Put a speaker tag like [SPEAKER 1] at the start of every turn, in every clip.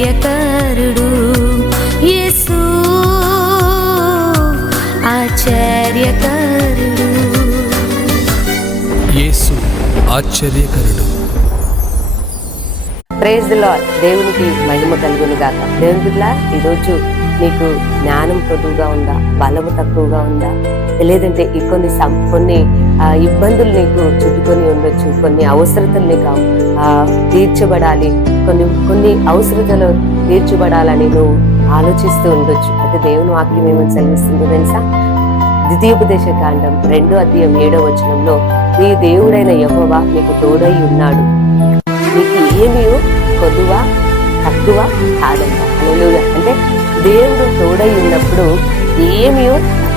[SPEAKER 1] ఆశ్చర్యకరుడు యేసు. ఆశ్చర్యకరుడు.
[SPEAKER 2] యేసు ఆశ్చర్యకరుడు.
[SPEAKER 3] ప్రేజ్ ది లార్డ్ దేవునికి మహిమ కలుగును గాక. దేవుని ఈరోజు నీకు జ్ఞానం పొదువుగా ఉందా? బలము తక్కువగా ఉందా? లేదంటే ఈ కొన్ని ఇబ్బందులు నీకు చుట్టుకొని ఉండొచ్చు కొన్ని అవసరతలు నీకు తీర్చబడాలి. కొన్ని కొన్ని అవసరతలు తీర్చబడాలని నువ్వు ఆలోచిస్తూ ఉండొచ్చు. అయితే దేవుని వాక్యం ఏమని సెలవిస్తుందో తెలుసా? ద్వితీయోపదేశ కాండం రెండో అధ్యయం ఏడో వచనంలో నీ దేవుడైన యహోవా నీకు తోడై ఉన్నాడు. నీకు ఏమీ కొద్దువ తక్కువ కాదంట. అంటే దేవుడు తోడై ఉన్నప్పుడు ఏమీ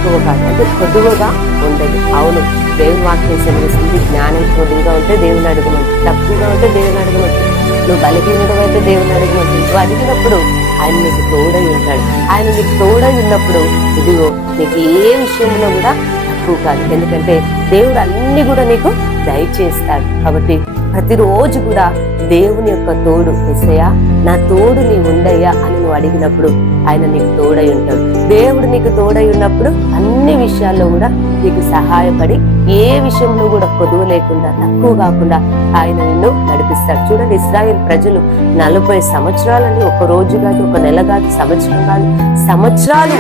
[SPEAKER 3] ఎక్కువగా అంటే కొద్దువగా ఉండదు. అవును. దేవుని వాక్యం సెలవిస్తుంది. జ్ఞానం కొద్దుగా ఉంటే దేవుని అడగమంటు తక్కువగా ఉంటే దేవుని అడగమంటు నువ్వు బలిహీనడం అయితే దేవుని అడగమంటు నువ్వు అడిగినప్పుడు ఆయన నీకు తోడై ఉంటాడు. ఆయన నీకు తోడై ఉన్నప్పుడు ఇదిగో నీకు ఏ విషయంలో కూడా తక్కువ కాదు. ఎందుకంటే దేవుడు అన్ని కూడా నీకు దయచేస్తాడు. కాబట్టి ప్రతిరోజు కూడా దేవుని యొక్క తోడు ఎసయా నా తోడు నీ ఉండయ్యా అని నువ్వు అడిగినప్పుడు ఆయన నీకు తోడై ఉంటాడు. దేవుడు నీకు తోడై ఉన్నప్పుడు అన్ని విషయాల్లో కూడా నీకు సహాయపడి ఏ విషయంలో కూడా కొదువు లేకుండా తక్కువ కాకుండా ఆయన నిన్ను నడిపిస్తాడు. చూడండి ఇస్రాయేల్ ప్రజలు నలభై సంవత్సరాలని ఒక రోజు కాదు ఒక నెల కాదు సంవత్సరం కాదు సంవత్సరాలు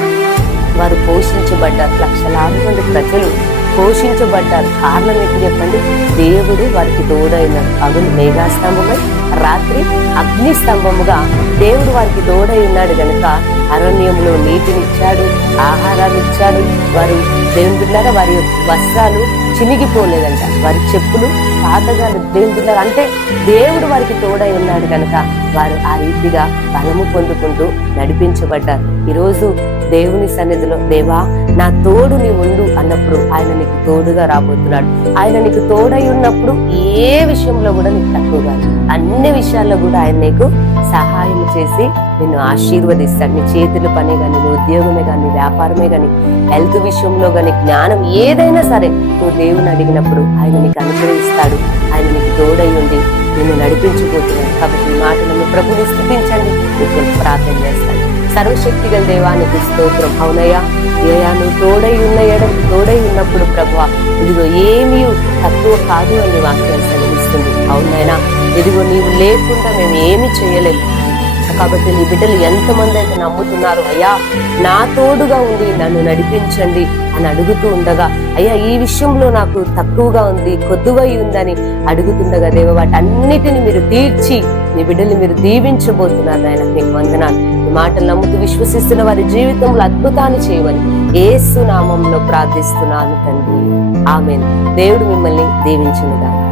[SPEAKER 3] వారు పోషించబడ్డారు లక్షలాది మంది ప్రజలు పోషించబడ్డారు. కారణం ఏంటి చెప్పండి? దేవుడు వారికి తోడైనాడు పగలు మేఘాస్తంభమై రాత్రి అగ్ని స్తంభముగా దేవుడు వారికి తోడై ఉన్నాడు కనుక అరణ్యంలో నీటినిచ్చాడు ఆహారాన్ని ఇచ్చాడు వారు దేవుడిలాగా వారి వస్త్రాలు చినిగిపోలేదంట. వారి చెప్పులు పాతగా దేవుతున్నారు అంటే దేవుడు వారికి తోడై ఉన్నాడు కనుక వారు ఆ రీతిగా బలము పొందుకుంటూ నడిపించబడ్డారు. ఈరోజు దేవుని సన్నిధిలో దేవా నా తోడు నీ ఉండు అన్నప్పుడు ఆయన నీకు తోడుగా రాబోతున్నాడు. ఆయన నీకు తోడై ఉన్నప్పుడు ఏ విషయంలో కూడా నీకు తక్కువ కాదు. అన్ని విషయాల్లో కూడా ఆయన నీకు సహాయం చేసి నిన్ను ఆశీర్వదిస్తాడు నీ చేతుల పనే కానీ నీ ఉద్యోగమే కానీ వ్యాపారమే కానీ హెల్త్ విషయంలో కానీ జ్ఞానం ఏదైనా సరే నువ్వు దేవుని అడిగినప్పుడు ఆయన నీకు అనుగ్రహిస్తాడు. ఆయన నీకు తోడై ఉండి నిన్ను నడిపించబోతున్నాడు. కాబట్టి ఈ మాటలను ప్రభుని స్థుతించండి. మీకు ప్రార్థన చేస్తాను. సర్వశక్తి గల దేవానికి స్తోత్రం. అవునయ్యా ఏయా నువ్వు తోడై ఉన్న ఎడం తోడై ఉన్నప్పుడు ప్రభు ఇదిగో ఏమీ తక్కువ కాదు అని వాక్యం అవునైనా ఇదిగో నీవు లేకుండా మేము ఏమి చేయలేము. కాబట్టి నీ బిడ్డలు ఎంతమంది అయితే నమ్ముతున్నారు అయ్యా నా తోడుగా ఉండి నన్ను నడిపించండి అని అడుగుతూ ఉండగా అయ్యా ఈ విషయంలో నాకు తక్కువగా ఉంది కొద్దువై ఉందని అడుగుతుండగా దేవ వాటి అన్నిటిని మీరు తీర్చి నీ బిడ్డలు మీరు దీవించబోతున్నారు నాయన. మీకు వందనాలు. ఈ మాటలు నమ్ముతూ విశ్వసిస్తున్న వారి జీవితంలో అద్భుతాన్ని చేయమని ఏసు నామంలో ప్రార్థిస్తున్నాను తండ్రి. ఆమె దేవుడు మిమ్మల్ని దీవించునుగా